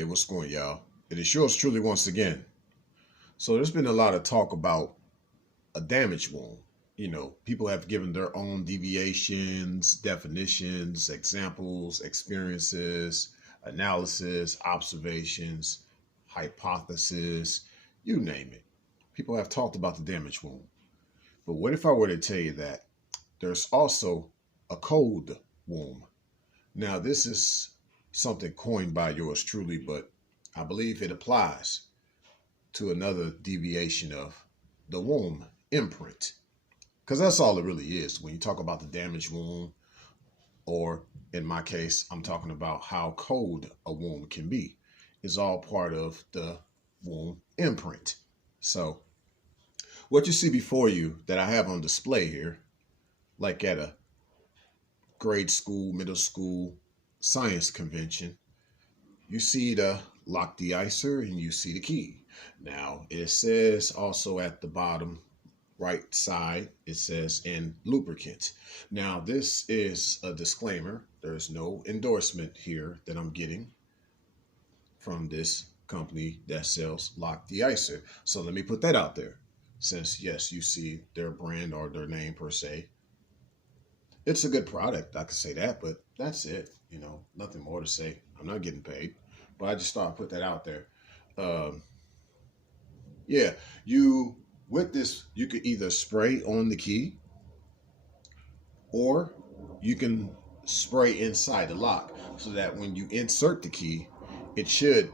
Hey, what's going, y'all? It is yours truly once again. So there's been a lot of talk about a damage wound. People have given their own deviations, definitions, examples, experiences, analysis, observations, hypothesis, you name it. People have talked about the damage wound. But what if I were to tell you that there's also a cold wound? Now, this is something coined by yours truly, but I believe it applies to another deviation of the womb imprint. Because that's all it really is. When you talk about the damaged womb, or in my case, I'm talking about how cold a womb can be, is all part of the womb imprint. So, what you see before you that I have on display here, like at a grade school, middle school science convention, you see the lock de-icer and you see the key. Now, it says also at the bottom right side, it says and lubricant. Now, this is a disclaimer. There's no endorsement here that I'm getting from this company that sells lock de-icer. So let me put that out there. Since, yes, you see their brand or their name per se. It's a good product, I could say that, but that's it. Nothing more to say. I'm not getting paid, but I just thought I'd put that out there. Um, yeah, you with this, you could either spray on the key or you can spray inside the lock so that when you insert the key, it should,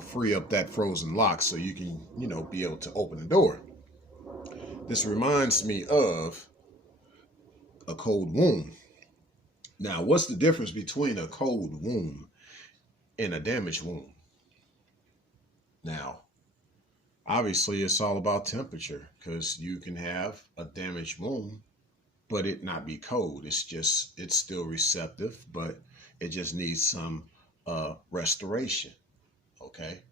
free up that frozen lock so you can, be able to open the door. This reminds me of a cold wound. Now, what's the difference between a cold wound and a damaged wound? Now, obviously, it's all about temperature because you can have a damaged wound, but it not be cold. It's still receptive, but it just needs some restoration. Okay.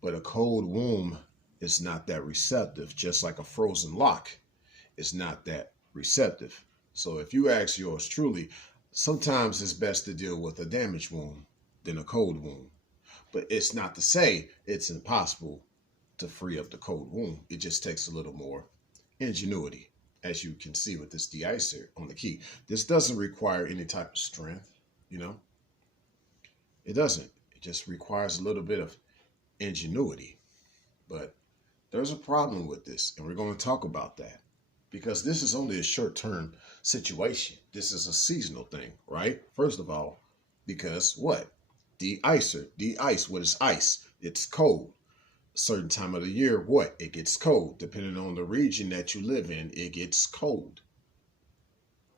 But a cold wound is not that receptive, just like a frozen lock is not that receptive. So if you ask yours truly, sometimes it's best to deal with a damaged wound than a cold wound. But it's not to say it's impossible to free up the cold wound. It just takes a little more ingenuity, as you can see with this de-icer on the key. This doesn't require any type of strength, you know. It doesn't. It just requires a little bit of ingenuity. But there's a problem with this, and we're going to talk about that because this is only a short-term situation. This is a seasonal thing, right? First of all, because what? De-icer, de-ice. What is ice? It's cold. A certain time of the year, what? It gets cold. Depending on the region that you live in, it gets cold.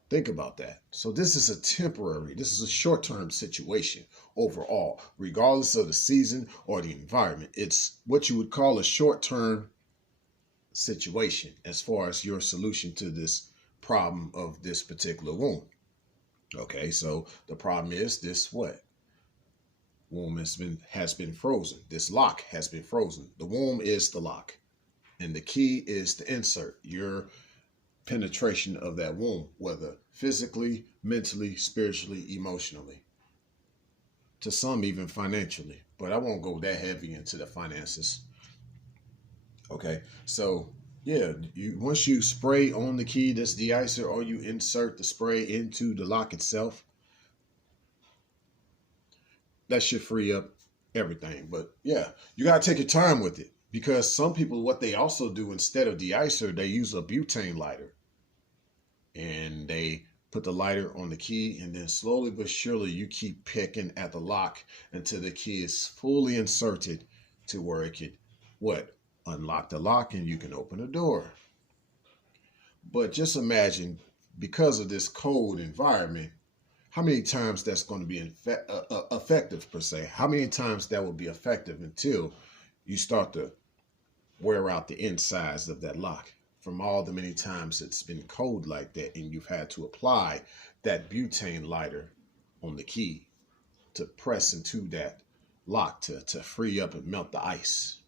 Think about that. So this is this is a short-term situation overall, regardless of the season or the environment. It's what you would call a short-term situation as far as your solution to this problem of this particular wound. Okay, so the problem is this what? Womb has been frozen. This lock has been frozen. The womb is the lock, and the key is to insert your penetration of that womb, whether physically, mentally, spiritually, emotionally, to some even financially. But I won't go that heavy into the finances. Okay, so yeah, once you spray on the key, this de-icer, or you insert the spray into the lock itself, that should free up everything. But yeah, you got to take your time with it because some people, what they also do instead of de-icer, they use a butane lighter and they put the lighter on the key, and then slowly but surely you keep picking at the lock until the key is fully inserted to where it could what? Unlock the lock and you can open the door. But just imagine, because of this cold environment, how many times that's going to be effective per se. How many times that will be effective until you start to wear out the insides of that lock from all the many times it's been cold like that, and you've had to apply that butane lighter on the key to press into that lock to free up and melt the ice.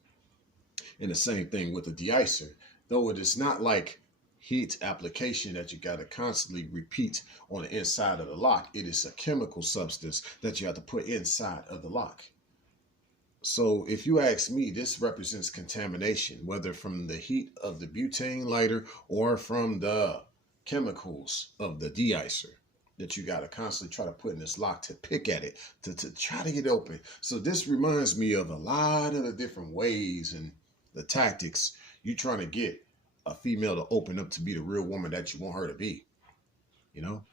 And the same thing with the de-icer, though it is not like heat application that you got to constantly repeat on the inside of the lock. It is a chemical substance that you have to put inside of the lock. So if you ask me, this represents contamination, whether from the heat of the butane lighter or from the chemicals of the de-icer that you got to constantly try to put in this lock to pick at it, to try to get open. So this reminds me of a lot of the different ways and the tactics you trying to get a female to open up to be the real woman that you want her to be. You know,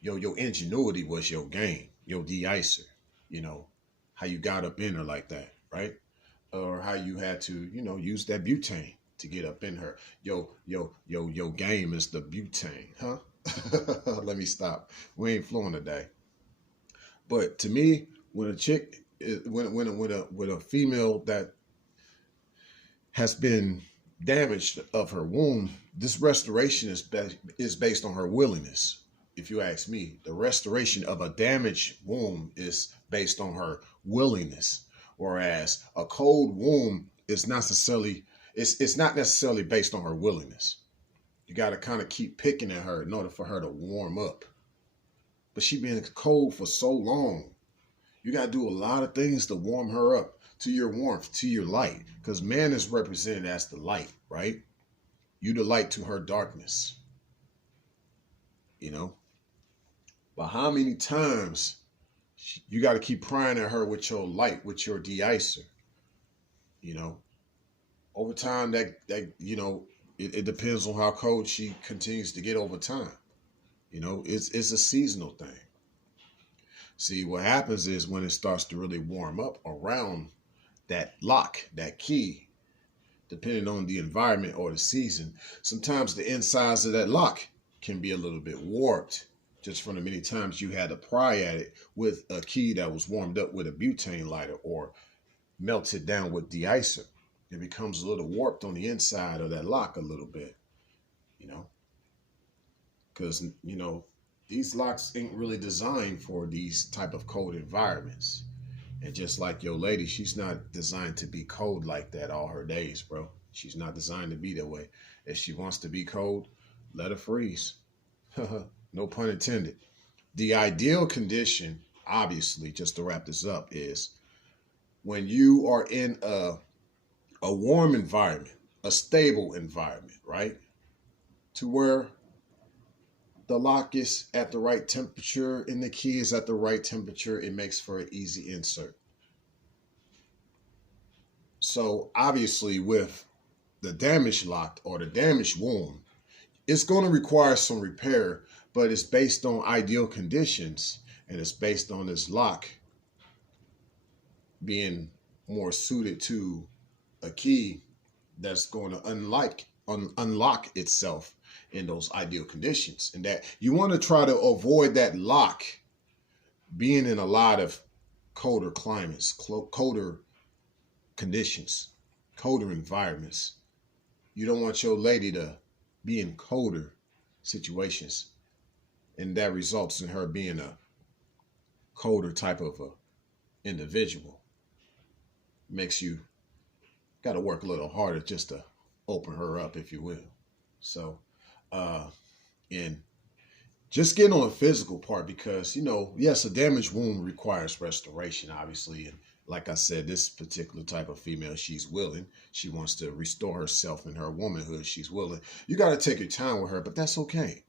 your ingenuity was your game, your de-icer, you know, how you got up in her like that, right? Or how you had to, use that butane to get up in her. Your game is the butane, huh? Let me stop. We ain't flowing today. But to me, when a chick, when a female that has been damaged of her womb, this restoration is based on her willingness. If you ask me, the restoration of a damaged womb is based on her willingness, whereas a cold womb is not necessarily it's not necessarily based on her willingness. You got to kind of keep picking at her in order for her to warm up. But she been cold for so long, you got to do a lot of things to warm her up to your warmth, to your light, because man is represented as the light, right? You the light to her darkness, you know. But how many times you got to keep prying at her with your light, with your de-icer, you know? Over time, it depends on how cold she continues to get over time. You know, it's a seasonal thing. See, what happens is when it starts to really warm up around that lock, that key, depending on the environment or the season, sometimes the insides of that lock can be a little bit warped just from the many times you had to pry at it with a key that was warmed up with a butane lighter or melted down with de-icer. It becomes a little warped on the inside of that lock a little bit, you know, because, these locks ain't really designed for these type of cold environments. And just like your lady, she's not designed to be cold like that all her days, bro. She's not designed to be that way. If she wants to be cold, let her freeze. No pun intended. The ideal condition, obviously, just to wrap this up, is when you are in a warm environment, a stable environment, right? To where the lock is at the right temperature and the key is at the right temperature, it makes for an easy insert. So obviously with the damaged lock or the damaged womb, it's going to require some repair, but it's based on ideal conditions and it's based on this lock being more suited to a key that's going to unlock itself in those ideal conditions. And that you want to try to avoid that lock being in a lot of colder climates, colder conditions, colder environments. You don't want your lady to be in colder situations, and that results in her being a colder type of a individual. Makes you got to work a little harder just to open her up, if you will. So, and just getting on the physical part, because, yes, a damaged wound requires restoration, obviously. And like I said, this particular type of female, she's willing. She wants to restore herself in her womanhood. She's willing. You got to take your time with her, but that's okay.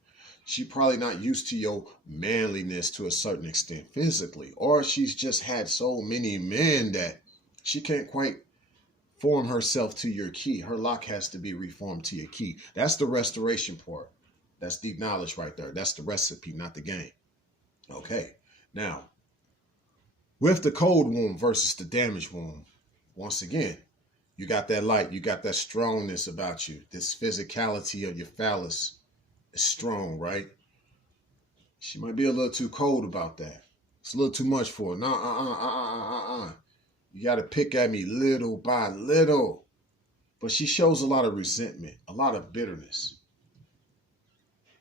She probably not used to your manliness to a certain extent physically, or she's just had so many men that she can't quite form herself to your key. Her lock has to be reformed to your key. That's the restoration part. That's deep knowledge right there. That's the recipe, not the game. Okay. Now, with the cold womb versus the damaged womb, once again, you got that light, you got that strongness about you. This physicality of your phallus is strong, right? She might be a little too cold about that. It's a little too much for her. No, You got to pick at me little by little. But she shows a lot of resentment, a lot of bitterness.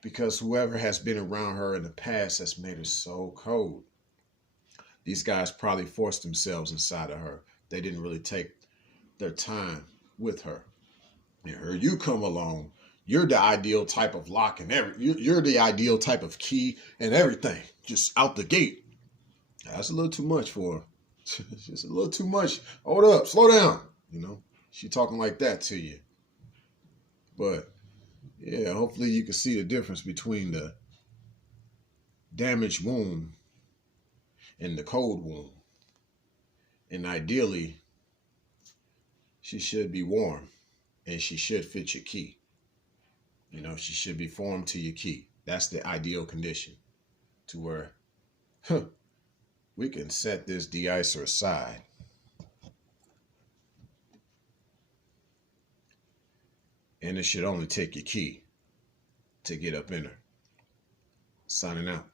Because whoever has been around her in the past has made her so cold. These guys probably forced themselves inside of her. They didn't really take their time with her. And here you come along. You're the ideal type of lock and you're the ideal type of key and everything. Just out the gate. That's a little too much for her. Just a little too much. Hold up, slow down. She talking like that to you. But yeah, hopefully you can see the difference between the damaged wound and the cold wound. And ideally, she should be warm and she should fit your key. She should be formed to your key. That's the ideal condition to where we can set this de-icer aside. And it should only take your key to get up in her. Signing out.